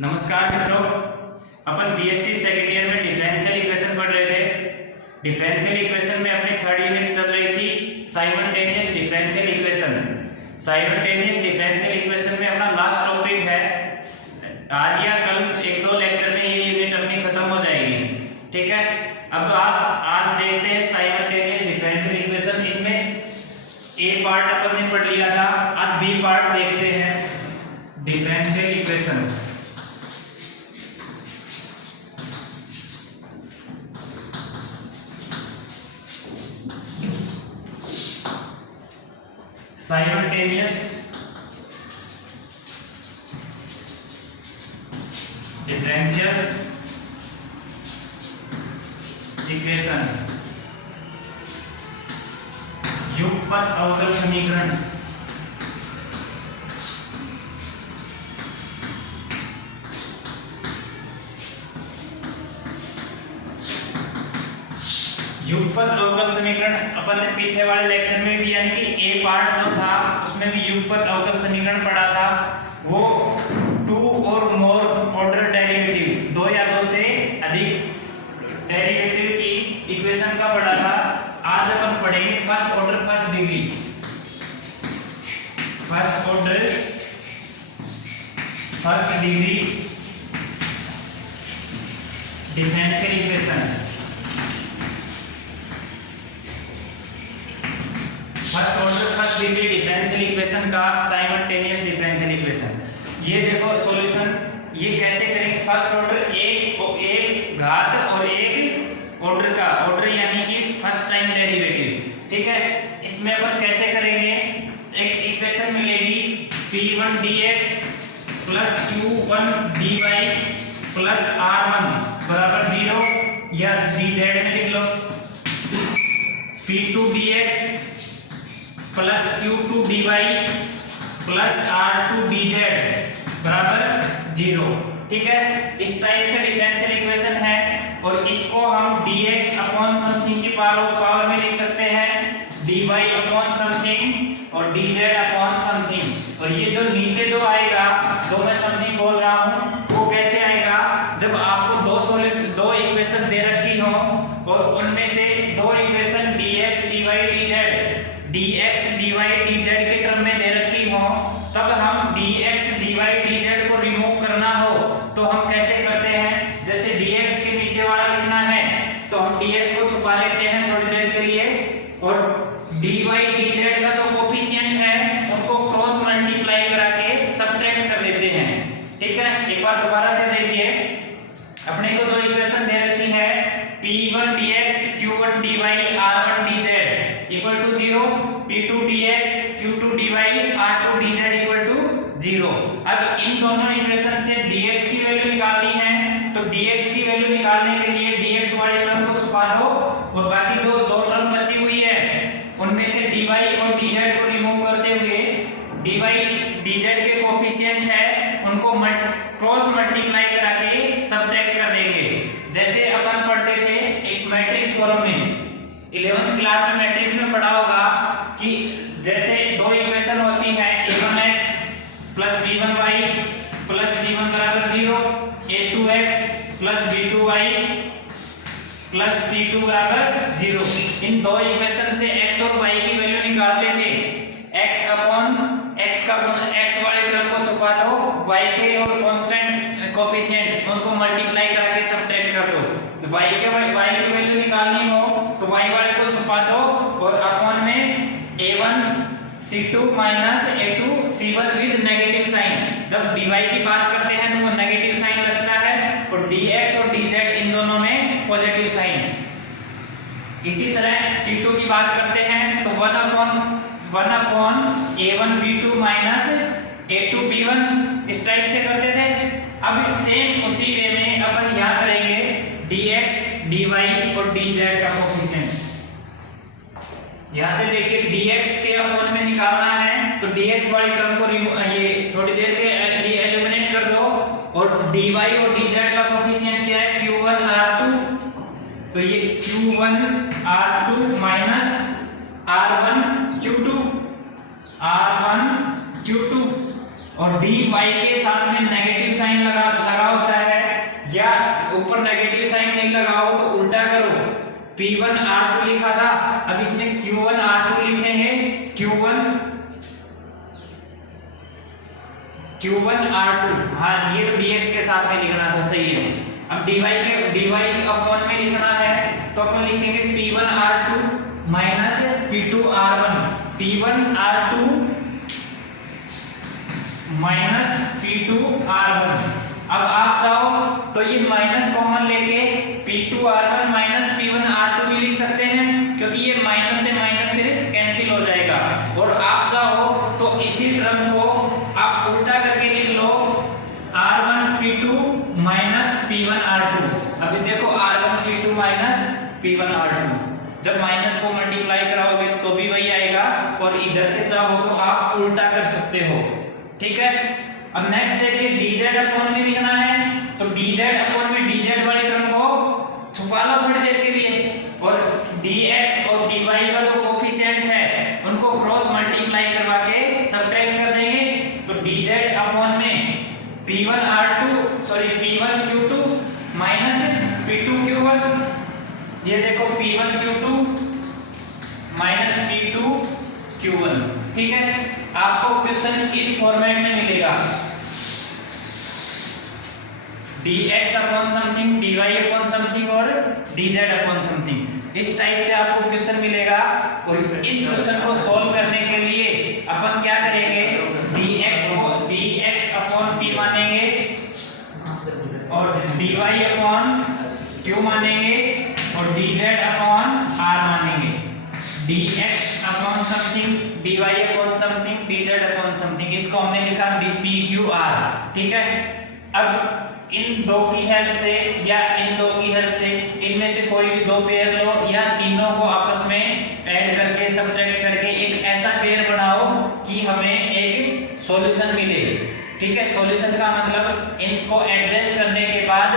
नमस्कार मित्रों, अपन BSc second year में डिफरेंशियल इक्वेशन पढ़ रहे थे। डिफरेंशियल इक्वेशन में अपनी थर्ड यूनिट चल रही थी simultaneous differential equation. Simultaneous differential equation में अपना लास्ट टॉपिक है। आज या कल एक दो लेक्चर में ये यूनिट अपनी खत्म हो जाएगी, ठीक है। अब आप आज देखते हैं साइमल्टेनियस डिफरेंशियल इक्वेशन। इसमें ए पार्ट अपन ने पढ़ लिया था, आज बी पार्ट देखते हैं differential equation. Simultaneous differential equation, युगपत अवकल समीकरण। युगपत अवकल समीकरण अपन ने पीछे वाले लेक्चर में भी यानी कि ए पार्ट जो था उसमें भी युगपत अवकल समीकरण पढ़ा था। वो टू और मोर ऑर्डर डेरिवेटिव, दो या दो से अधिक डेरिवेटिव की इक्वेशन का पढ़ा था। आज अपन पढ़ेंगे first order first degree, first order first degree differential equation. First order first degree differential equation का साइमल्टेनियस डिफरेंशियल इक्वेशन। ये देखो सॉल्यूशन ये कैसे करेंगे। फर्स्ट ऑर्डर एक घात और एक ऑर्डर का, ऑर्डर यानी कि फर्स्ट टाइम डेरिवेटिव, ठीक है। इसमें अपन कैसे करेंगे, एक इक्वेशन मिलेगी p1 dx plus q1 dy plus r1 बराबर 0 या dz में लिख लो। p2 dx plus q2 dy plus r2 dz बराबर 0, ठीक है। इस टाइप से डिफरेंशियल इक्वेशन है और इसको हम dx अपॉन समथिंग की पावर में लिख सकते हैं, dy अपॉन समथिंग और dz अपॉन समथिंग। और ये जो नीचे जो आएगा, जो मैं समथिंग बोल रहा हूँ, वो कैसे आएगा, जब आपको दो इक्वेशन दे रखी हो और उनमें से दो इक्वेशन dx dy dz के टर्म में दे रखी हो, तब हम dx dy dz को रिमूव करना हो तो हम कैसे करते हैं। जैसे dx के नीचे वाला लिखना है तो हम dx को छुपा लेते हैं थोड़ी देर के लिए और dy dz का जो कोफिशिएंट है उनको क्रॉस मल्टीप्लाई करा के सबट्रैक्ट कर देते हैं, ठीक है। एक बार दोबारा से देखिए, अपने को दो इक्वेशन दे रखी है p1 dx q1 dy r1 dz equal to 0, p2 dx q2 dy r2 dz equal to 0। अब इन दोनों इक्वेशन से dx की वैल्यू निकालनी है, तो dx की वैल्यू निकालने के लिए dx वाले टर्म को छुपा दो और बाकी जो दो टर्म बची हुई है उनमें से dy और dz को रिमूव करते हुए dy dz के कोफिशिएंट है उनको क्रॉस मल्टीप्लाई करा के सबट्रैक्ट कर देंगे। जैसे अपन पढ़ते थे एक मैट्रिक्स फॉर्म में, 11th क्लास में मैट्रिक्स में पढ़ा होगा कि जैसे दो इक्वेशन होती हैं a1x plus b1y plus c1 बराबर 0, a2x plus b2y plus c2 बराबर 0। इन दो इक्वेशन से x और y की वैल्यू निकालते थे। x अपॉन x का गुण x वाले टर्म को छुपा दो, y के और कांस्टेंट कोफिशिएंट उनको मल्टीप्लाई करा के सबट्रैक्ट कर दो। तो y की वैल्यू निकालनी हो तो y वाले को छुपा दो और अपॉन में a1 c2 minus a2 c1 with negative sign. जब dy की बात करते हैं तो वो नेगेटिव साइन लगता है और dx और dz इन दोनों में पॉजिटिव साइन। इसी तरह c2 की बात करते हैं तो 1 upon a1 b2 minus a2 b1 इस टाइप से करते थे। अब सेम उसी वे में अपन यहाँ करेंगे dx dy और dz का कोफिशिएंट। यहाँ से देखिए dx के अपॉन में निकालना है तो dx वाली टर्म को ये थोड़ी देर के लिए एलिमिनेट कर दो और dy और dz का कोफिशिएंट क्या है, q1 r2, तो ये q1 r2 minus r1 q2 r1 q2 और dy के साथ में नेगेटिव साइन लगा होता है, या ऊपर नेगेटिव साइन नहीं लगाओ तो उल्टा करो, P1 R2 लिखा था, अब इसमें Q1 R2 लिखेंगे, Q1 R2, हाँ ये तो dx के साथ में लिखना था, सही है। अब dy के अपॉन में लिखना है तो अपन लिखेंगे P1 R2 minus P2 R1, P1 R2 minus P2 R1। अब आप चाहो तो ये माइनस कॉमन लेके P2 R1 minus P1 R2 भी लिख सकते हैं, क्योंकि ये माइनस से माइनस फिर कैंसिल हो जाएगा। और आप चाहो तो इसी टर्म को आप उल्टा करके लिख लो, R1 P2 minus P1 R2। अभी देखो R1 P2 minus P1 R2, जब माइनस को मल्टीप्लाई कराओगे तो भी वही आएगा, और इधर से चाहो तो आप उल्टा कर सकते हो, ठीक है। अब नेक्स्ट देखिए dz अपॉन में लिखना है, तो dz अपॉन में dz वाली टर्म को छुपा लो थोड़ी देर के लिए, और dx और dy का जो कोफिशिएंट है उनको क्रॉस मल्टीप्लाई करवा के सब्ट्रैक्ट कर देंगे, तो dz अपॉन में P1 Q2 minus P2 Q1, ये देखो P1 Q2 minus P2 Q1, ठीक है। आपको क्वेश्चन इस फॉर्मेट में मिलेगा, dx upon something, dy upon something और dz अपॉन समथिंग, इस टाइप से आपको क्वेश्चन मिलेगा। और इस क्वेश्चन को सॉल्व करने के लिए अपन क्या करेंगे, dx अपॉन p मानेंगे और dy अपॉन q मानेंगे और dz अपॉन r मानेंगे, dx upon something, dy upon something, dz upon something, इसको हमने लिखा dpqr, ठीक है। अब इन दो की हेल्प से या इन दो की हेल्प से इनमें से कोई भी दो पेयर लो, या तीनों को आपस में ऐड करके सब्ट्रैक्ट करके एक ऐसा पेयर बनाओ कि हमें एक सॉल्यूशन मिले, ठीक है। सॉल्यूशन का मतलब इनको एडजस्ट करने के बाद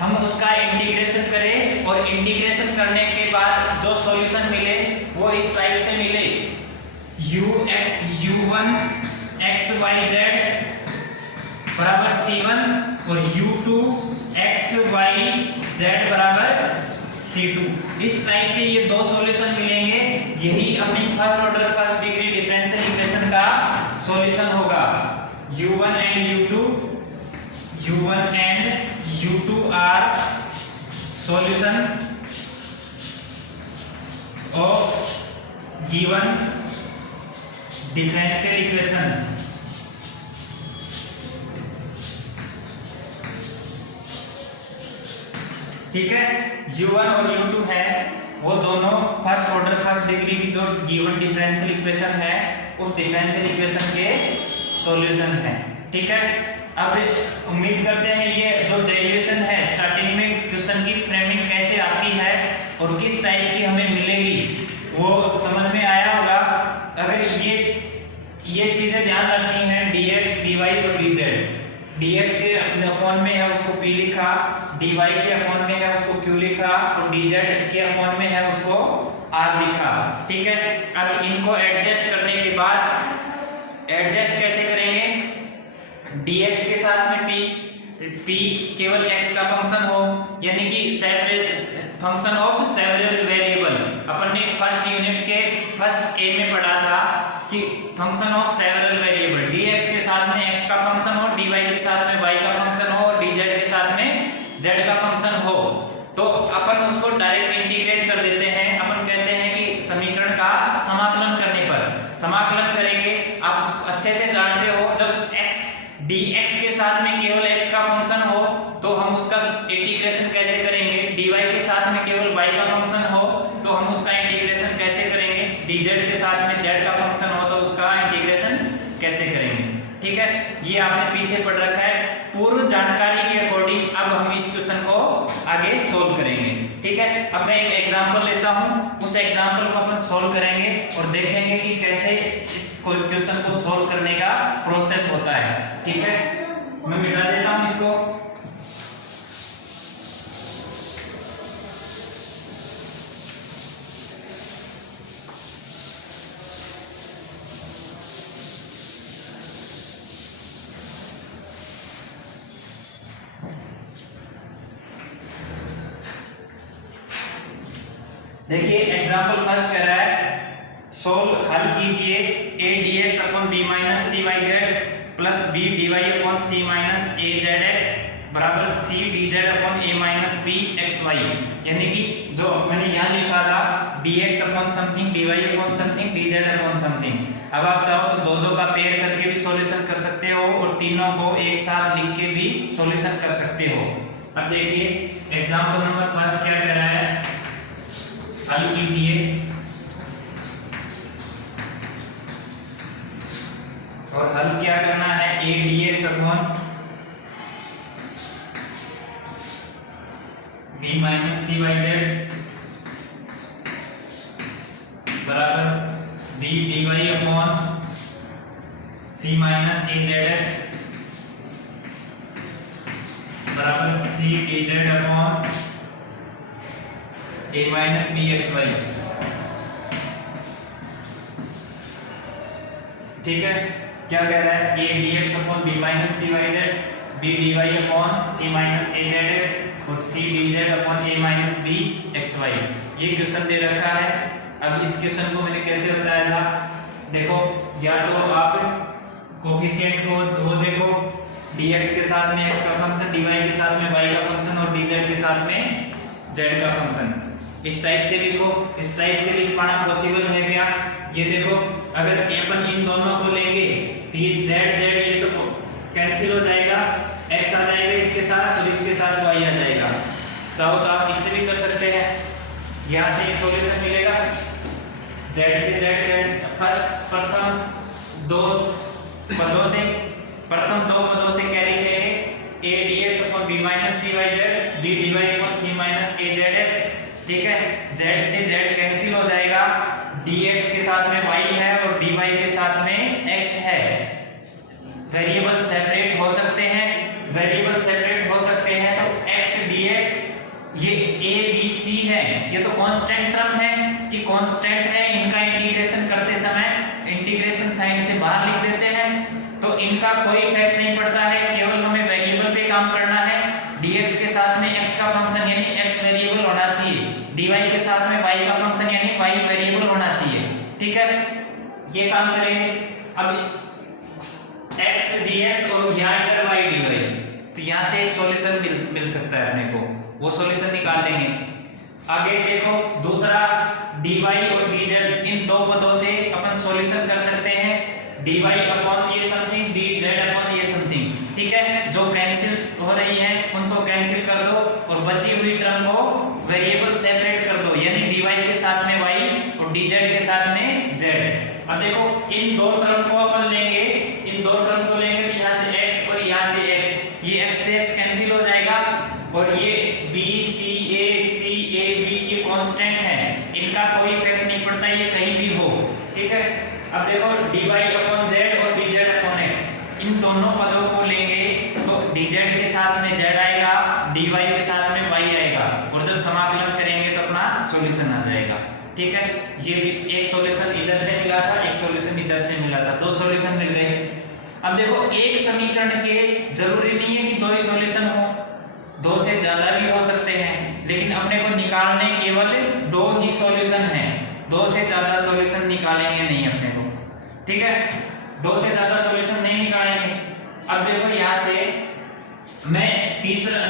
हम उसका इंटीग्रेशन करें, और इंटीग्रेशन करने के बाद जो सॉल्यूशन मिले वो इस टाइप से मिले, u1 xyz बराबर c1 और u2 xyz बराबर c2, इस टाइप से ये दो सॉल्यूशन मिलेंगे। यही अपनी first order first degree differential equation का सॉल्यूशन होगा। u1 and u2 are solution of given differential equation, ठीक है। u1 और u2 है वो दोनों फर्स्ट ऑर्डर फर्स्ट डिग्री की जो गिवन डिफरेंशियल इक्वेशन है उस डिफरेंशियल इक्वेशन के सॉल्यूशन है, ठीक है। अब उम्मीद करते हैं ये जो डेरिवेशन है स्टार्टिंग में क्वेश्चन की फ्रेमिंग कैसे आती है और किस टाइप की हमें मिलेगी वो समझ में आया होगा। अगर ये चीजें ध्यान रखनी है, dx dy और dz, dx के अपॉन में है उसको p लिखा, dy के अपॉन में है उसको q लिखा और dz के अपॉन में है उसको r लिखा, ठीक है। अब इनको एडजस्ट करने के बाद एडजस्ट कैसे करेंगे, dx के साथ में p केवल x का फंक्शन हो, यानी कि फंक्शन ऑफ सेवरल वेरिएबल। अपन ने फर्स्ट यूनिट के फर्स्ट ए में पढ़ा था कि function of several variable, dx के साथ में x का फंक्शन हो, dy के साथ में y का फंक्शन हो और dz के साथ में z का फंक्शन हो, तो अपन उसको डायरेक्ट इंटीग्रेट कर देते हैं। अपन कहते हैं कि समीकरण का समाकलन करने पर समाकलन करेंगे। आप अच्छे से जानते हो जब x dx के साथ में केवल x का फंक्शन हो तो हम उसका इंटीग्रेशन कैसे करेंगे, dy के साथ में केवल y का फंक्शन हो तो हम उसका इंटीग्रेशन कैसे करेंगे, dz के साथ में z का फंक्शन हो तो उसका इंटीग्रेशन कैसे करेंगे, ठीक है। ये आपने पीछे पढ़ रखा है। पूर्व जानकारी के अकॉर्डिंग अब हम इस क्वेश्चन को आगे सोल्व करेंगे, ठीक है। अब मैं एक एग्जांपल लेता हूं, उस एग्जांपल को अपन सोल्व करेंगे और देखेंगे कि कैसे इस क्वेश्चन को सोल्व करने का प्रोसेस होता है, ठीक है। मैं मिटा देता हूं इसको। देखिए एग्जांपल फर्स्ट कह रहा है सोल्व हल कीजिए a dx अपॉन b minus cy z plus b dy upon c minus a zx बराबर c dz upon a minus b xy। यानी कि जो मैंने यहाँ लिखा था dx upon something dy upon something dz upon something, अब आप चाहो तो दो दो का पेयर करके भी सॉल्यूशन कर सकते हो और तीनों को एक साथ लिख के भी सॉल्यूशन कर सकते हो। अब देखिए एग्जांपल नंबर फर्स्ट क्या कह रहा है, हल कीजिए और हल क्या करना है a dx अपॉन b माइनस cy z बराबर b dy upon c minus a zx बराबर c dz upon a minus b xy। ठीक है, क्या कह रहा है a dx अपॉन b minus cy z, b dy upon c minus a zx और c dz upon a minus b xy। ये क्वेश्चन दे रखा है। अब इस क्वेश्चन को मैंने कैसे बताया था, देखो या तो आप कोफिशिएंट को वो देखो dx के साथ में x का फंक्शन, dy के साथ में y का फंक्शन और dz के साथ में z का फंक्शन, इस टाइप से लिखो। इस टाइप से लिख पाना पॉसिबल है क्या? ये देखो अगर अपन इन दोनों को लेंगे तो ये z ये तो कैंसिल हो जाएगा, x आ जाएगा इसके साथ और इसके साथ y आ जाएगा। चाहो तो आप इससे भी कर सकते हैं, यहाँ से एक सॉल्यूशन मिलेगा z से z कैंसिल, प्रथम दो पदों से क्या लिखेंगे a dx अपॉन b minus cy z, b dy upon c minus a zx। ठीक है, z से z कैंसिल हो जाएगा, dx के साथ में y है और dy के साथ में x है। वेरिएबल सेपरेट हो सकते हैं, तो x dx ये a b c है, ये तो कांस्टेंट टर्म है कि कांस्टेंट है, इनका इंटीग्रेशन करते समय इंटीग्रेशन साइन से बाहर लिख देते हैं तो इनका कोई इफेक्ट नहीं पड़ता है, केवल हमें वेरिएबल पे काम करना है। dx के साथ में x का फंक्शन यानी x वेरिएबल होना चाहिए, dy के साथ में y का फंक्शन यानी y वेरिएबल होना चाहिए। ठीक है, ये काम करेंगे। अब x dx और यहाँ इधर y dy, तो यहाँ से एक सॉल्यूशन मिल सकता है अपने को, वो सॉल्यूशन निकाल लेंगे। आगे देखो दूसरा dy और dz, इन दो पदों से अपन सॉल्यूशन कर सकते हैं, dy अपॉन ये समथिंग, dz अपॉन ये समथिंग। ठीक है, जो कैंसिल हो रही है उनको कैंसिल कर दो और बची हुई टर्म को वेरिएबल सेपरेट कर दो, यानी dy के साथ में y और dz के साथ में z। अब देखो इन दो टर्म को अपन लेंगे, तो यहाँ से x और यहाँ से x, ये x से x कैंसिल हो जाएगा और ये b c a b ये कांस्टेंट है, इनका कोई इफेक्ट नहीं पड़ता, ये कहीं भी हो। ठीक है, अब देखो dy अपॉन z और dz अपॉन x, इन दोनों पदों को लेंगे तो dz के साथ में z आएगा, dy के साथ में y आएगा और जब समाकलन करेंगे तो अपना सॉल्यूशन आ जाएगा। ठीक है, ये भी एक सॉल्यूशन इधर से मिला था, एक सॉल्यूशन इधर से मिला था, दो सॉल्यूशन मिल गए। अब देखो एक समीकरण के जरूरी नहीं है कि दो ही सॉल्यूशन हो, दो से ज्यादा भी हो सकते हैं, लेकिन अपने को निकालने केवल दो ही सॉल्यूशन हैं, दो से ज्यादा सॉल्यूशन निकालेंगे नहीं अपने को। ठीक है, दो से ज्यादा सॉल्यूशन नहीं निकालेंगे। अब देखो यहाँ से मैं तीसरा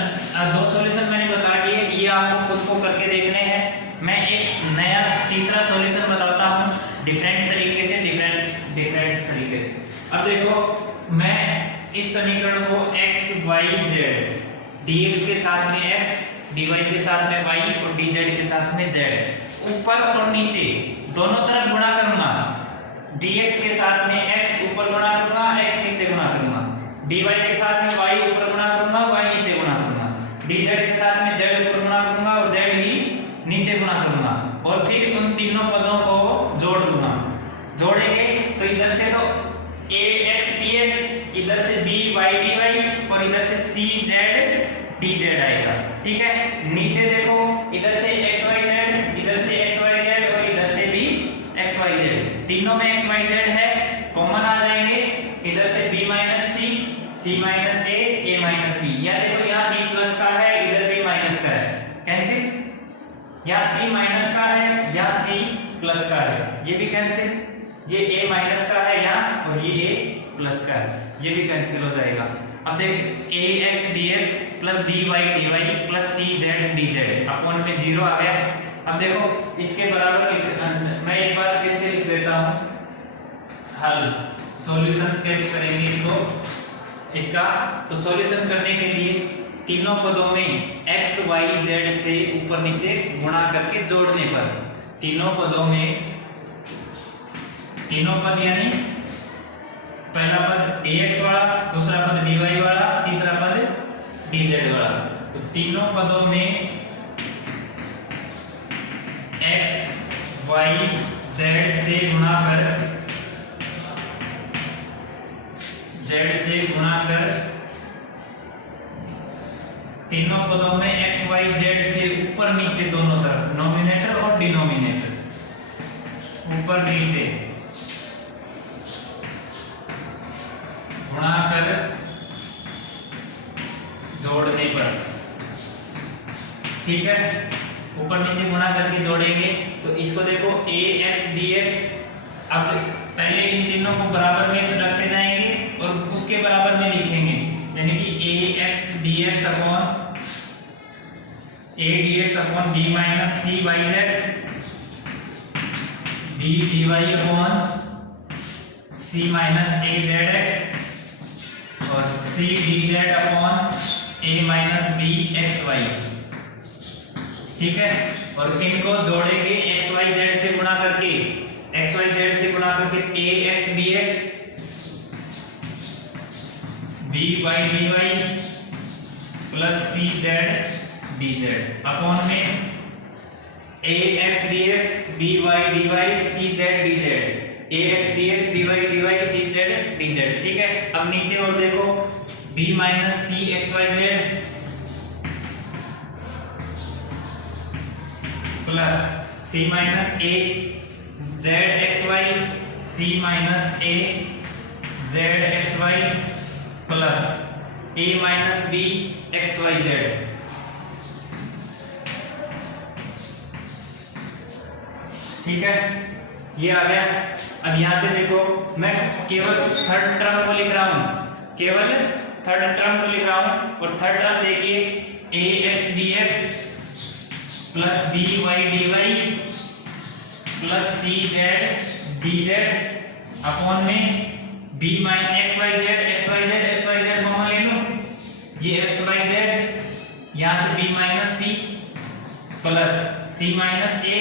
दो सॉल्यूशन मैंने बता दिए, ये आपको खुद को करके देखने हैं। मैं एक नया तीसरा सॉल्यूशन बताता हूँ डिफरेंट तरीके से, डिफरेंट तरीके। अब देखो मैं इस समीकरण को x y z, dx के साथ में x, dy के साथ में y और dz के साथ में z, ऊपर और नीचे दोनों तरफ गुणा करूंगा। dx के साथ में x ऊपर गुणा करूंगा, x नीचे गुणा करूंगा, dy के साथ में y ऊपर गुणा करूंगा, y नीचे गुणा करूंगा, dz के साथ में z ऊपर गुणा करूंगा और z ही नीचे गुणा करूंगा और फिर उन तीनों पदों को जोड़ दूंगा। जोड़ेंगे तो इधर से तो ax dx, इधर से by dy और इधर से cz dz आएगा। ठीक है, नीचे देखो इधर से xyz, इधर से xyz और इधर से भी xyz, तीनों में xyz है, कॉमन आ जाएंगे। इधर से b minus c, c minus a minus b, या देखो यहाँ b प्लस का है, इधर b माइनस का है, कैंसिल या सी माइनस का है या सी प्लस का है, ये भी कैंसिल, ये ए माइनस का है यहाँ और ये ए प्लस का है, ये भी कैंसिल हो जाएगा। अब देख A X D X plus B Y D Y plus C Z D Z upon में 0 आ गया। अब देखो इसके बराबर मैं एक बार फिर से लिख देता हूँ हल, सॉल्यूशन कैसे करेंगे इसका। तो सॉल्यूशन करने के लिए तीनों पदों में x y z से ऊपर नीचे गुणा करके जोड़ने पर तीनों पदों में तीनों पद यानी पहला पद dx वाला, दूसरा पद dy वाला, तीसरा पद dz वाला, तो तीनों पदों में x y z से गुणा कर तीनों पदों में x y z से ऊपर नीचे दोनों तरफ नोमिनेटर और डिनोमिनेटर ऊपर नीचे गुणा कर जोड़ने पर, ठीक है, ऊपर नीचे गुणा करके जोड़ेंगे। तो इसको देखो a x dx, अब पहले इन तीनों को बराबर में रखते जाएंगे और उसके बराबर में लिखेंगे, यानी कि a x dx upon a dx अपॉन b minus c y z, b dy upon c minus a z x और c dz upon a minus b x y, ठीक है। और इनको जोड़ेंगे x y z से गुणा करके, x y z से गुणा करके a x dx b y dy plus c z dz upon में a x dx b y dy c z dz, a x dx b y dy c z dz, ठीक है। अब नीचे और देखो b minus c x y z plus c minus a z x y, c minus a z x y plus a minus b x y z, ठीक है, ये आ गया। अब यहां से देखो मैं केवल थर्ड टर्म को लिख रहा हूं, केवल थर्ड टर्म को लिख रहा हूं, और थर्ड टर्म देखिए a x dx plus b y dy plus c z dz upon में b minus x y z common ले लो, ये x y z यहां से b minus c plus c minus a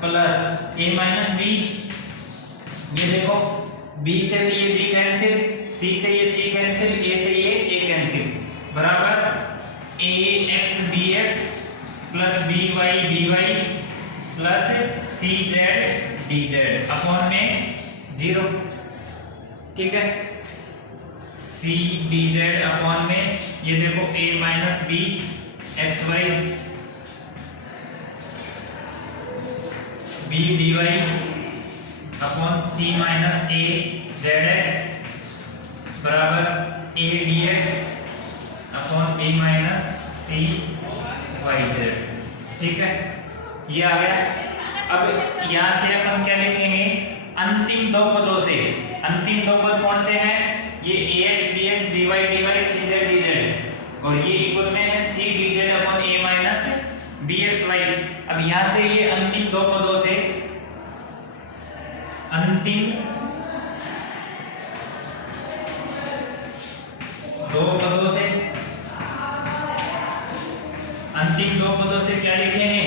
plus a minus b, ये देखो b से तो ये b कैंसिल, c से ये c कैंसिल, a से ये a कैंसिल, बराबर a x dx plus b y dy plus c z dz upon में 0, ठीक है, c dz अपॉन में ये देखो a minus b x y b dy upon c minus a z x बराबर a dx अपॉन b minus c y z, ठीक है, ये आ गया। अब यहां से अपन क्या लिखेंगे, अंतिम दो पदों से, अंतिम दो पद कौन से हैं, ये ax dx dy dy cz dz और ये इक्वल में है c dz upon a minus bxy। अब यहां से ये अंतिम दो पदों से, अंतिम दो पदों से क्या लिखेंगे,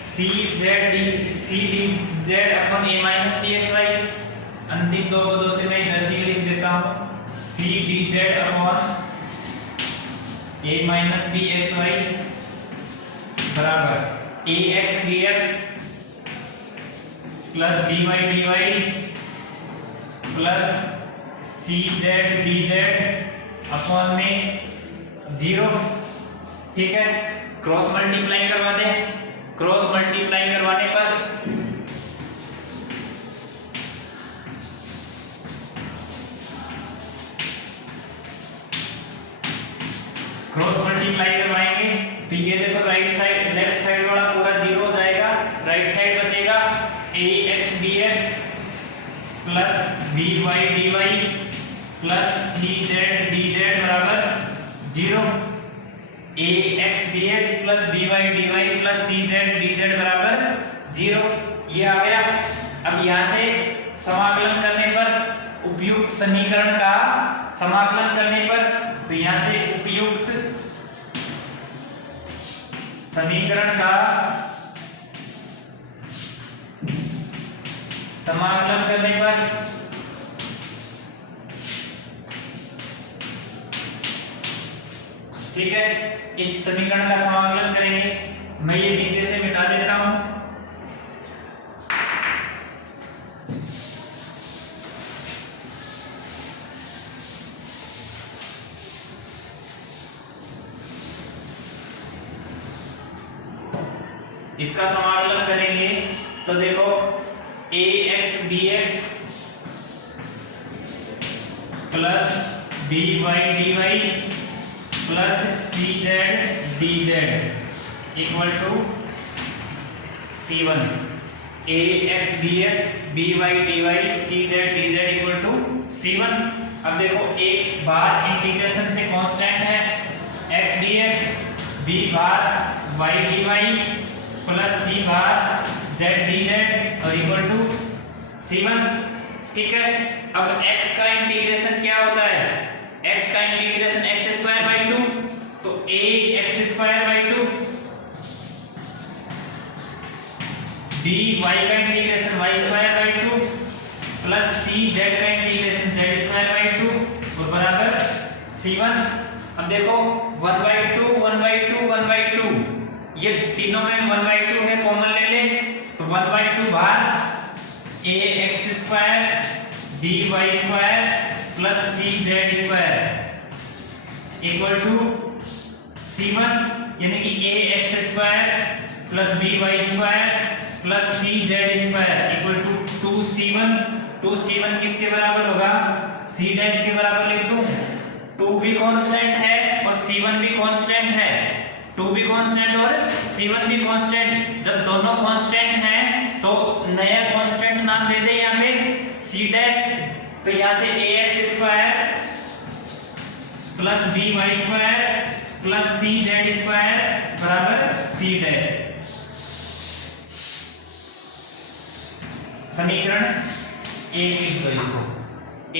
c dz upon a minus bxy। अंतिम दो पदों से मैं इधर से लिख देता हूं c dz upon a minus bxy बराबर ax dx plus by dy plus cz dz upon में 0, ठीक है। क्रॉस मल्टीप्लाई करवा दें, क्रॉस मल्टीप्लाई करवाने पर क्रॉस मल्टीप्लाई करवाएंगे तो ये देखो राइट साइड लेफ्ट साइड वाला पूरा 0 राइट साइड बचेगा ax dx plus by dy plus cz dz बराबर 0। ax dx plus by dy plus cz dz बराबर 0। ये आ गया। अब यहाँ से समाकलन करने पर उपयुक्त समीकरण का समाकलन करने पर, तो यहाँ से उपयुक्त समीकरण का समाकलन करने पर ठीक है, इस समीकरण का समाकलन करेंगे। मैं ये नीचे से मिटा देता हूं। इसका समाकलन करेंगे तो देखो ax dx plus by dy plus cz dz equal to c1। ax dx by dy cz dz equal to c1। अब देखो एक बार इंटीग्रेशन से कांस्टेंट है x dx, b बार y dy प्लस c बार z dz और equal to c1। ठीक है, अब x का इंटीग्रेशन क्या होता है? x का इंटीग्रेशन x स्क्वायर बाई 2, तो a x square by 2, b y का integration y square by 2 plus c z का इंटीग्रेशन z स्क्वायर बाई 2 और बराबर c1। अब देखो 1/2 1/2 1/2, ये तीनों में 1/2 है, कॉमन ले ले तो 1/2 बार ax square by square plus cz square equal to c1, यानी कि ax square plus by square plus cz square equal to 2c1। 2c1 किसके बराबर होगा? c डैश के बराबर लिख दूं। 2 भी कांस्टेंट है और c1 भी कांस्टेंट है। 2 भी कांस्टेंट और c1 भी कांस्टेंट। जब दोनों कांस्टेंट हैं तो नया कांस्टेंट नाम दे दे यहाँ पे c डैश। तो यहाँ से ax square plus by square plus cz square बराबर c डैश। समीकरण 1 लिख दो इसको,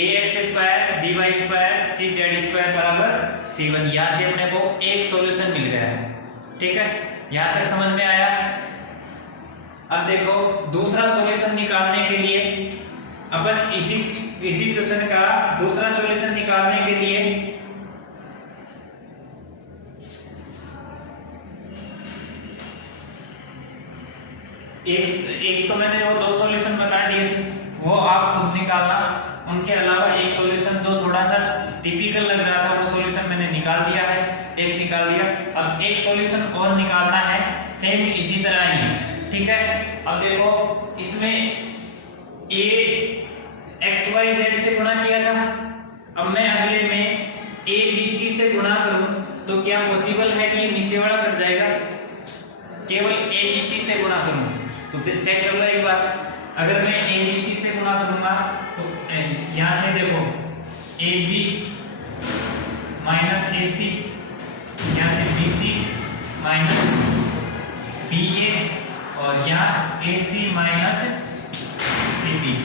ax square by square cz square बराबर c1। यहाँ से अपने को एक सॉल्यूशन मिल गया है। ठीक है, यहाँ तक समझ में आया। अब देखो दूसरा सॉल्यूशन निकालने के लिए अपन इसी क्वेश्चन का दूसरा सॉल्यूशन निकालने के लिए एक तो मैंने वो 2 सॉल्यूशन बता दिए थे, वो आप खुद निकालना। उनके अलावा एक सॉल्यूशन जो थोड़ा सा टिपिकल लग रहा था वो सॉल्यूशन मैंने निकाल दिया है, एक निकाल दिया। अब एक सॉल्यूशन और निकालना है सेम इसी तरह ही। ठीक है, अब देखो इसमें a x y z से गुणा किया था। अब मैं अगले में a b c से गुणा करूं तो क्या पॉसिबल है कि नीचे वाला कट जाएगा? केवल a b c से गुणा करूं तो चेक कर लो एक बार। अगर मैं a b c से गुणा करूंगा तो यहां से देखो a b minus a c, यहां से b c minus b a और यहाँ a c minus c b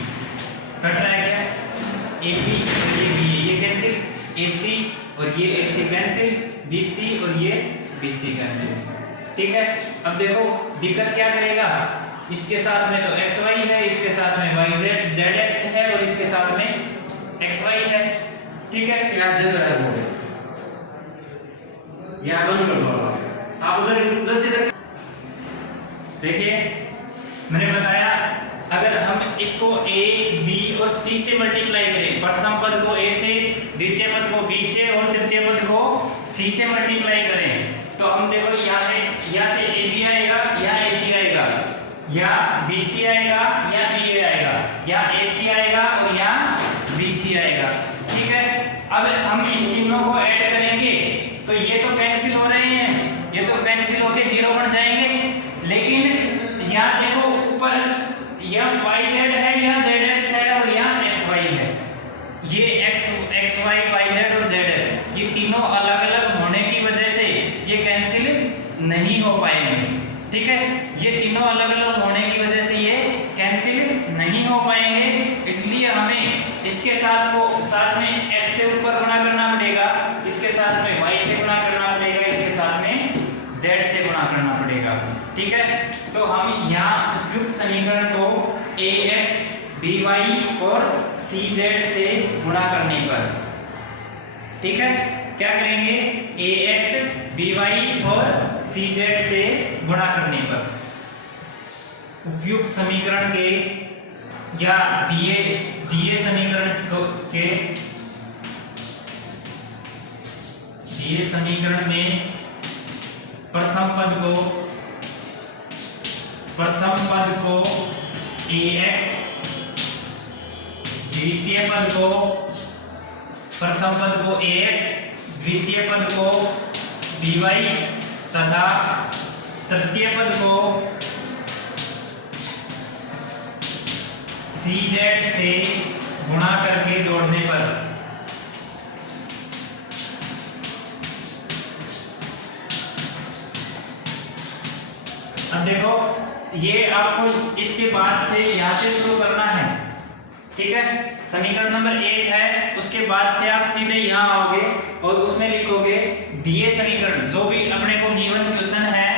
cut रहा है क्या? a b और ये b a, ये कैंसिल, a c और ये a c cancel, b c और ये b c कैंसिल। ठीक है, अब देखो दिक्कत क्या करेगा? इसके साथ में तो x y है, इसके साथ में y z z x है और इसके साथ में x y है। ठीक है, याद दे दो यार बोले यहाँ बंद कर दो आप उधर से देखिए मैंने बताया अगर हम इसको a b और c से मल्टीप्लाई करें, प्रथम पद को a से, द्वितीय पद को b से और तृतीय पद को c से मल्टीप्लाई करें तो हम देखो यहाँ से a b आएगा या a c आएगा, या b c आएगा या b a आएगा, या a c आएगा और या b c आएगा। ठीक है, अब हम इन तीनों को ऐड करेंगे तो ये तो कैंसिल हो रहे हैं, ये तो कैंसिल होके 0 बन जाएंगे। लेकिन यहाँ ये तीनों अलग अलग होने की वजह से ये कैंसिल नहीं हो पाएंगे। ठीक है, ये तीनों अलग अलग होने की वजह से ये कैंसिल नहीं हो पाएंगे, इसलिए हमें इसके साथ में x से ऊपर गुणा करना पड़ेगा, इसके साथ में y से गुणा करना पड़ेगा, इसके साथ में z से गुणा करना पड़ेगा। ठीक है, तो हम यहाँ उपयुक्त समीकरण को ax by और cz से गुणा करने पर, ठीक है, क्या करेंगे, ax by और cz से गुणा करने पर उपयुक्त समीकरण के या दिए समीकरण के दिए समीकरण में प्रथम पद को ax, द्वितीय पद को प्रथम पद को ax, द्वितीय पद को by तथा तृतीय पद को cz से गुणा करके जोड़ने पर, अब देखो ये आपको इसके बाद से यहाँ से शुरू करना है। ठीक है, समीकरण नंबर 1 है, उसके बाद से आप सीधे यहाँ आओगे और उसमें लिखोगे दिए समीकरण, जो भी अपने को गिवन क्वेश्चन है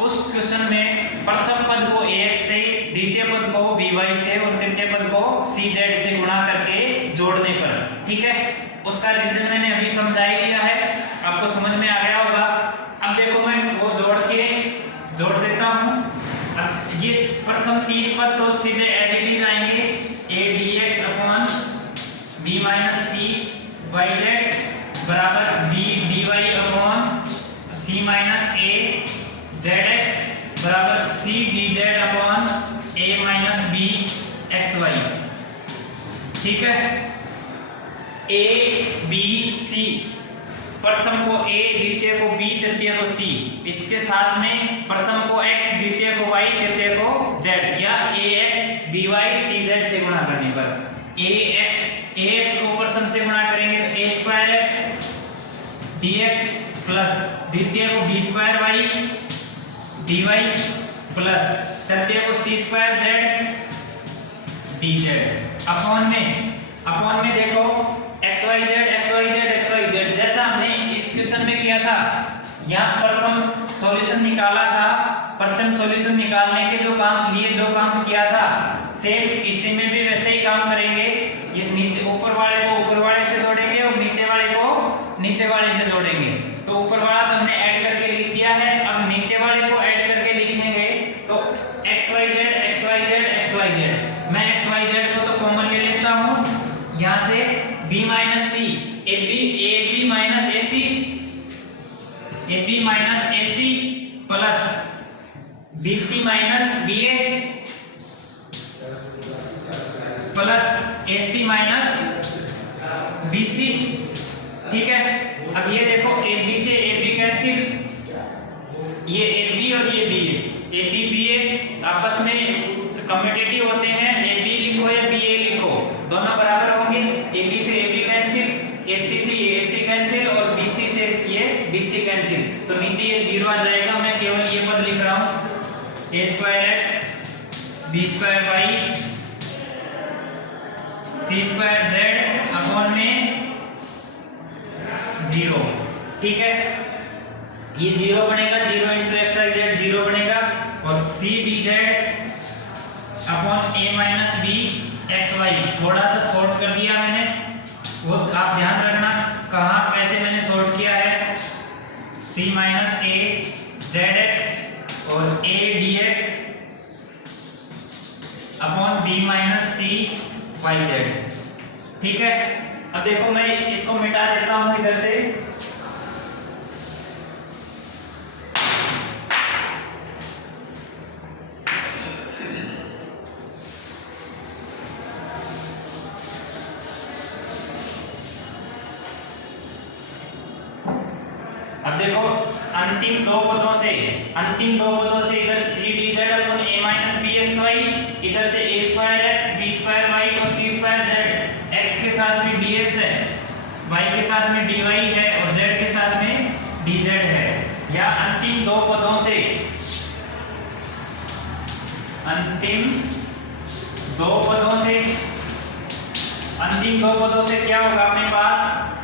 उस क्वेश्चन में प्रथम पद को ax से, द्वितीय पद को by से और तृतीय पद को cz से गुणा करके जोड़ने पर। ठीक है, उसका रीजन मैंने अभी समझा ही दिया है, आपको समझ में आ गया होगा। अब देखो मैं वो जोड़ देता हूँ। अब ये प्रथम तीन पद तो सीधे एज इट इज आएंगे, a dx अपॉन b माइनस c yz बराबर b dy upon c minus a zx बराबर c dz upon a minus b xy। ठीक है, a b c, प्रथम को a, द्वितीय को b, तृतीय को c, इसके साथ में प्रथम को x, द्वितीय को y, तृतीय को z, या ax by cz से गुणा करने पर ax को प्रथम से गुणा करेंगे तो a square x dx plus द्वितीय को b square y dy plus तृतीय को c square z dz upon में देखो xyz जैसा हमने इस क्वेश्चन में किया था, यहाँ प्रथम सॉल्यूशन निकाला था, प्रथम सॉल्यूशन निकालने के जो काम किया था, सेम इसी में भी वैसे ही काम करेंगे। ये नीचे ऊपर वाले को ऊपर वाले से जोड़ेंगे और नीचे वाले को नीचे वाले से जोड़ेंगे। तो ऊपर वाला तो हमने ऐड करके लिख दिया है, अब नीचे वाले को ऐड करके लिखेंगे तो xyz, मैं xyz को तो कॉमन ले लेता हूँ, यहाँ से b माइनस सी, ab minus ac plus bc minus ba plus ac minus bc। ठीक है, अब ये देखो ab से ab कैंसिल, ये ab और ये ba आपस में कम्यूटेटिव होते हैं, ab लिखो या ba लिखो, दोनों बराबर होंगे। ab से ab कैंसिल, ac से ये ac कैंसिल और bc से ये bc कैंसिल, तो नीचे ये 0 आ जाएगा। मैं केवल ये पद लिख रहा हूँ, a square x b square y c square z upon में 0। ठीक है, ये 0 बनेगा, 0 इंटू एक्स वाई जेड 0 बनेगा, और c dz upon a minus b x y, थोड़ा सा शॉर्ट कर दिया मैंने, वो आप ध्यान रखना कहाँ कैसे मैंने शॉर्ट किया है। c minus a z x और a dx अपॉन b minus c y z. ठीक है, अब देखो मैं इसको मिटा देता हूँ इधर से, अब देखो अंतिम दो पदों से इधर c dz upon a minus b x y, इधर से a square x b square y और c स्क्वायर z, x के साथ में dx है, y के साथ में dy है और dz है, या अंतिम दो पदों से क्या होगा अपने पास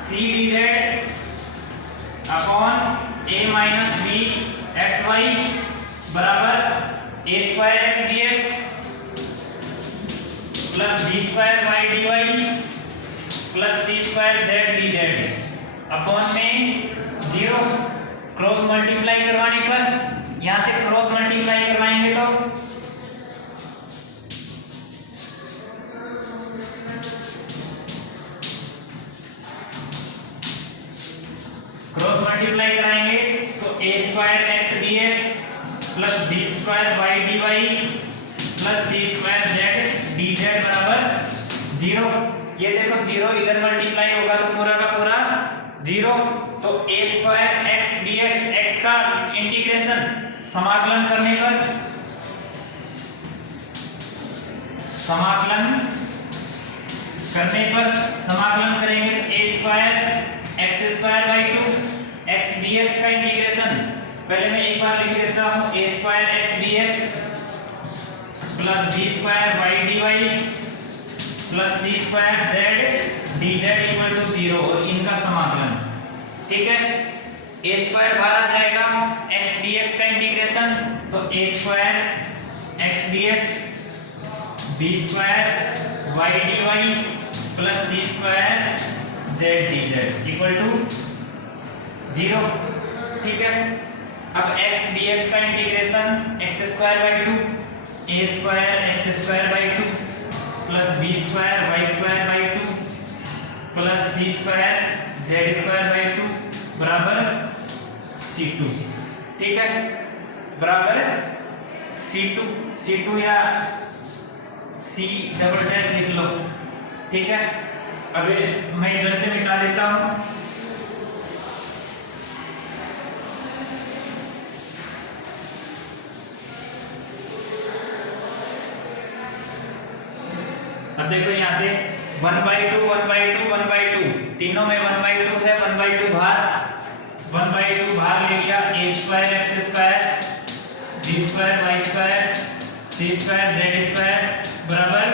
c dz upon a minus b xy बराबर a square x dx plus b square y dy plus c square z dz upon में 0। क्रॉस मल्टीप्लाई करवाने पर यहां से क्रॉस मल्टीप्लाई करवाएंगे तो क्रॉस मल्टीप्लाई कराएंगे तो a square x dx plus b square y dy plus c square z dz बराबर 0। ये देखो 0 इधर मल्टीप्लाई होगा तो पूरा का पूरा 0। तो a square x dx x का इंटीग्रेशन समाकलन करेंगे तो a square x square by 2 x dx का इंटीग्रेशन पहले मैं एक बार लिख देता हूं a square x dx plus b square y dy plus c square z dz equal to 0 और इनका समाकलन। ठीक है, a स्क्वायर बाहर आ जाएगा, x dx का इंटीग्रेशन तो a square x dx b square y dy plus c square z dz equal to 0। ठीक है, अब x dx का integration x square by 2 a square x square by 2 plus b square y square by 2 plus c square z square by 2 बराबर c2। ठीक है, बराबर c2 या c double dash लिख लो। ठीक है, अभी मैं इधर से मिटा देता हूं। अब देखो यहाँ से 1/2 1/2 1/2 तीनों में 1/2 है, 1/2 बाहर ले लिया। a square x square b square y square c square z square बराबर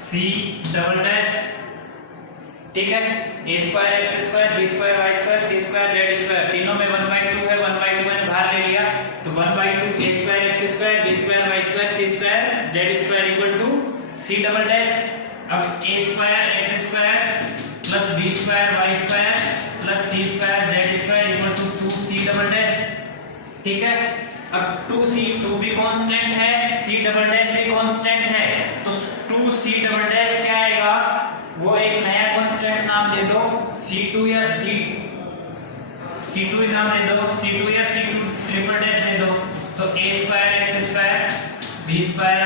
c डबल डैश। ठीक है, a square x square b square y square c square z square तीनों में 1/2 है, 1/2 मैंने बाहर ले लिया तो 1/2 a square x square b square y square c square z square equal to c double dash. अब a square x square plus b square y square plus c square z square equal to 2c double dash. ठीक है, अब 2 भी constant है, c double dash भी constant है, तो 2c double dash क्या आएगा, वो एक नया कांस्टेंट नाम दे दो c2 या c2 नाम दे दो, c2 या c2 ट्रिपल डैश दे दो। तो a square x square b square